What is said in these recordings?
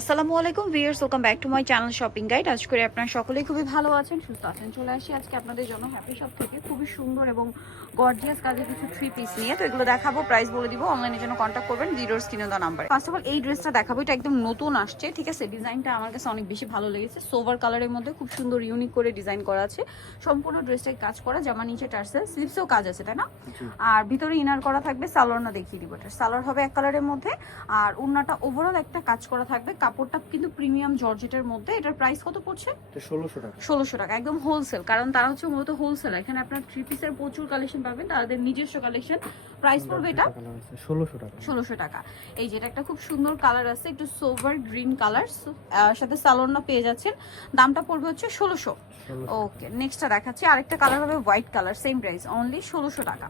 আসসালামু আলাইকুম viewers welcome back to my channel shopping guide. আজ করে আপনারা সকলেই খুবই ভালো আছেন সুস্থ আছেন। চলে আসি আজকে আপনাদের জন্য হ্যাপি শপ থেকে। খুবই সুন্দর এবং গর্জিয়াস কাজের কিছু থ্রি পিস নিয়ে। তো এগুলো দেখাবো প্রাইস বলে দিব অনলাইনের জন্য কন্ট্যাক্ট করবেন ভিডিওর স্ক্রিনে দেওয়া নাম্বার ফার্স্ট অফ অল এই ড্রেসটা দেখাবো এটা একদম নতুন আসছে ঠিক আছে? ডিজাইনটা আমার কাছে অনেক বেশি ভালো লেগেছে। সোভার কালারের মধ্যে খুব সুন্দর ইউনিক করে ডিজাইন করা আছে। সম্পূর্ণ ড্রেসটাই কাজ করা জামা নিচে টার্সেল স্লিপসেও কাজ আছে তাই না? আর ভিতরে ইনার করা থাকবে সালোয়ার না দেখিয়ে দিব। এটা সালোয়ার হবে এক কালারের মধ্যে আর ওড়নাটা ওভারঅল একটা কাজ করা থাকবে কাপড়টা কিন্তু প্রিমিয়াম জর্জেটের মধ্যে। এটার প্রাইস কত পড়ছে? ষোলোশো টাকা। ষোলোশো টাকা একদম হোলসেল কারণ তারা হচ্ছে মূলত হোলসেল এখানে আপনার থ্রি পিসের প্রচুর কালেকশন পাবেন তাদের নিজস্ব কালেকশন প্রাইস পড়বে এটা? ষোলোশো টাকা। ষোলোশো টাকা। এই যেটা একটা খুব সুন্দর কালার আছে একটু সোভার গ্রিন কালার সাথে সালোয়ারনা পেয়ে যাচ্ছেন। দামটা পড়বে হচ্ছে ষোলোশো। ওকে নেক্সটটা দেখাচ্ছি। আরেকটা কালার হবে white colour same price only ষোলোশো টাকা।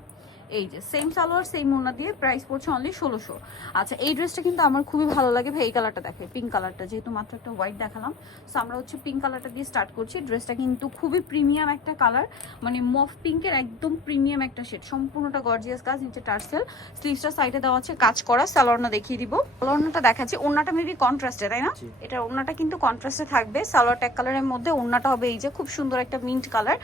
এই যে সেম সালোয়ার সেম মোনা দিয়ে প্রাইস পড়ছে অনলি ষোলোশো। আচ্ছা এই ড্রেসটা কিন্তু আমার খুবই ভালো লাগে। ভাই এই কালারটা দেখে পিঙ্ক কালারটা যেহেতু মাত্র একটা হোয়াইট দেখালাম সো আমরা হচ্ছে পিঙ্ক কালারটা দিয়ে স্টার্ট করছি। ড্রেসটা কিন্তু খুবই প্রিমিয়াম একটা কালার মানে মফ পিঙ্কের একদম প্রিমিয়াম একটা শেড সম্পূর্ণটা গর্জিয়াস কাজ নিচে টার্সেল। স্লিভসটা সাইডে দেওয়া আছে কাজ করা সালোয়ারনা দেখিয়ে দিব। সালোয়ারনাটা দেখাচ্ছি ওড়নাটা মেবি কন্ট্রাস্টে তাই না? এটা ওড়নাটা কিন্তু কন্ট্রাস্টে থাকবে। সালোয়ার ট্যাগ কালারের মধ্যে ওড়নাটা হবে এই যে খুব সুন্দর একটা মিন্ট কালার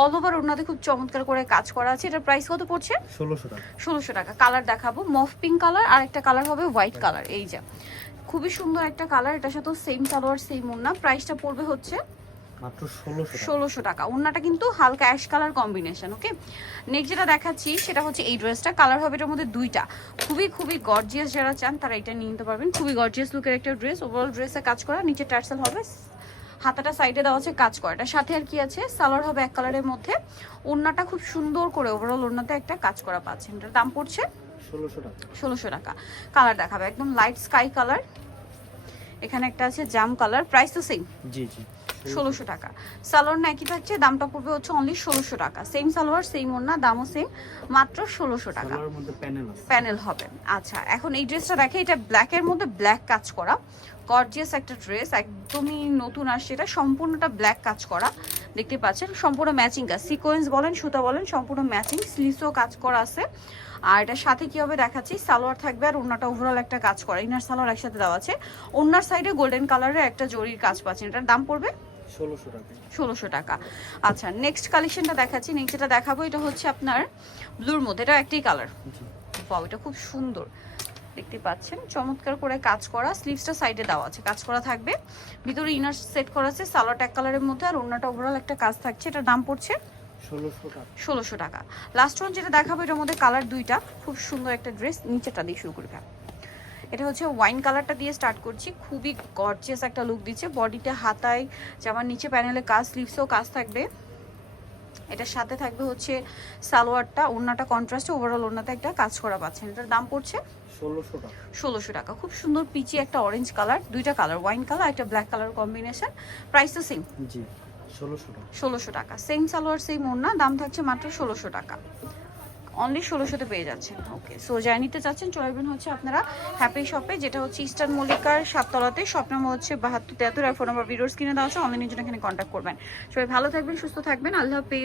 অল ওভার ওড়নাতে খুব চমৎকার করে কাজ করা আছে। এটার প্রাইস কত পড়ছে? ষোলোশো টাকা। ষোলোশো টাকা। কালার দেখাবো। মফ পিঙ্ক কালার আর একটা কালার হবে হোয়াইট কালার এই যে খুবই সুন্দর একটা কালার এটার সাথে সেম সালোয়ার সেম ওড়না। প্রাইসটা পড়বে হচ্ছে মাত্র ষোলোশো টাকা। ওড়নাটা কিন্তু হালকা ash colour combination okay next যেটা দেখাচ্ছি সেটা হচ্ছে এই ড্রেসটা কালার হবে এটার মধ্যে দুইটা। খুবই খুবই গর্জিয়াস যারা চান তারা এটা নিয়ে নিতে পারবেন। খুবই গর্জিয়াস লুকের একটা ড্রেস ওভারঅল ড্রেসে কাজ করা নিচে টার্সেল হবে হাতাটা সাইডে দেওয়া আছে কাজ করা এটার সাথে আর কি আছে? সালোয়ার হবে এক কালারের মধ্যে। ওড়নাটা খুব সুন্দর করে ওভারঅল ওড়নাতে একটা কাজ করা পাচ্ছেন। এটার দাম পড়ছে ষোলোশো টাকা। কালার দেখাবে একদম লাইট স্কাই কালার এখানে একটা আছে জাম কালার প্রাইস তো সেম জি জি। ষোলোশো টাকা। সালোয়ার না একই থাকছে? দামটা পড়বে হচ্ছে অনলি ষোলোশো টাকা। সেম সালোয়ার সেম ওড়না দামও সেম মাত্র ষোলোশো টাকা। প্যানেল হবে। আচ্ছা এখন এই ড্রেসটা দেখে এটা ব্ল্যাকের মধ্যে ব্ল্যাক কাজ করা। গর্জিয়াস একটা ড্রেস একদমই নতুন আসছে এটা। সম্পূর্ণটা ব্ল্যাক কাজ করা দেখতে পাচ্ছেন? সম্পূর্ণ ম্যাচিং কাজ। সিকোয়েন্স বলেন সুতা বলেন সম্পূর্ণ ম্যাচিং স্লিসও কাজ করা আছে। আর এটার সাথে কি হবে দেখাচ্ছি? সালোয়ার থাকবে আর ওড়নাটা ওভারঅল একটা কাজ করা। ইনার সালোয়ার একসাথে দেওয়া আছে। ওনার সাইডে গোল্ডেন কালারের একটা জরির কাজ পাচ্ছেন। এটার দাম পড়বে? ষোলোশো টাকা। ষোলোশো টাকা। আচ্ছা নেক্সট কালেকশনটা দেখাচ্ছি। নেক্সট যেটা দেখাবো এটা হচ্ছে আপনার ব্লুর মধ্যে। এটা একটাই কালার বাও এটা খুব সুন্দর। দেখতে পাচ্ছেন। চমৎকার করে কাজ করা স্লিভসটা সাইডে দেওয়া আছে। কাজ করা থাকবে। ভিতরে ইনার সেট করা আছে সালোয়ার এক কালারের মধ্যে আর অন্যটা ওভারঅল একটা কাজ থাকছে। এটার দাম পড়ছে ষোলোশো টাকা। লাস্ট ওয়ান যেটা দেখাবো এটার মধ্যে কালার দুইটা। খুব সুন্দর একটা ড্রেস নিচেটা দিয়ে শুরু করবে। এটা হচ্ছে ওয়াইন কালারটা দিয়ে স্টার্ট করছি। খুবই গর্জিয়াস একটা লুক দিচ্ছে। বডিতে হাতায় জামার নিচে প্যানেলে কাজ স্লিভসেও কাজ থাকবে। এটার সাথে থাকবে হচ্ছে সালোয়ারটা ওড়নাটা কন্ট্রাস্টে ওভারঅল ওড়নাতে একটা কাজ করা পাচ্ছেন। এটার দাম পড়ছে ষোলোশো টাকা। খুব সুন্দর পিচি একটা অরেঞ্জ কালার দুইটা কালার ওয়াইন কালার একটা ব্ল্যাক কালার কম্বিনেশন প্রাইস তো সেম জি ষোলোশো টাকা। সেম সালোয়ার সেম ওড়না দাম থাকছে মাত্র ষোলোশো টাকা। অনলি ষোলোশোতে পেয়ে যাচ্ছেন। ওকে সো যাই নিতে চাচ্ছেন চলে আসবেন হচ্ছে আপনারা হ্যাপি শপে যেটা হচ্ছে ইস্টার্ন মল্লিকার সাততলাতে। শপ নাম্বার হচ্ছে বাহাত্তর তেহাত্তর আর ফোন নাম্বার ভিডিওস কিনে দেওয়া আছে। অনলাইনের জন্য এখানে কন্ট্যাক্ট করবেন। সবাই ভালো থাকবেন সুস্থ থাকবেন। আল্লাহ হাফেজ।